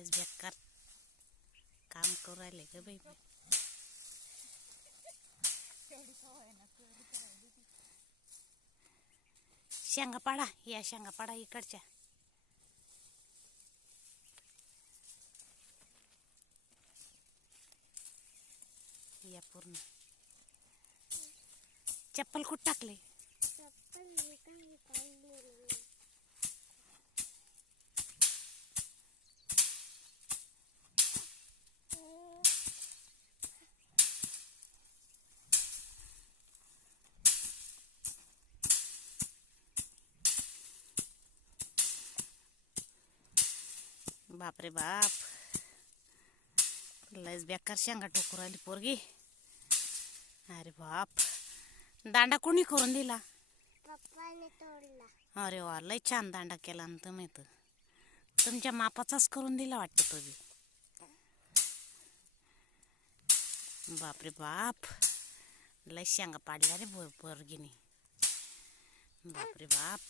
लयच बेकार काम करू राहिले ग बाई. शेंगा पाडा, या शेंगा पाडा इकडच्या. या पूर्ण चप्पल कुठं टाकले? बापरे बाप, लयच बेकार शेंगा टोकू राहिली पोरगी. अरे बाप, दांडा कोणी करून दिला? पप्पाने तोडला. अरे वा, लय छान दांडा केला ना तुम्ही तर. तुमच्या मापाचाच करून दिला वाटतं तो बी. बापरे बाप, लय शेंगा पाडल्या रे पोरगीने. बापरे बाप.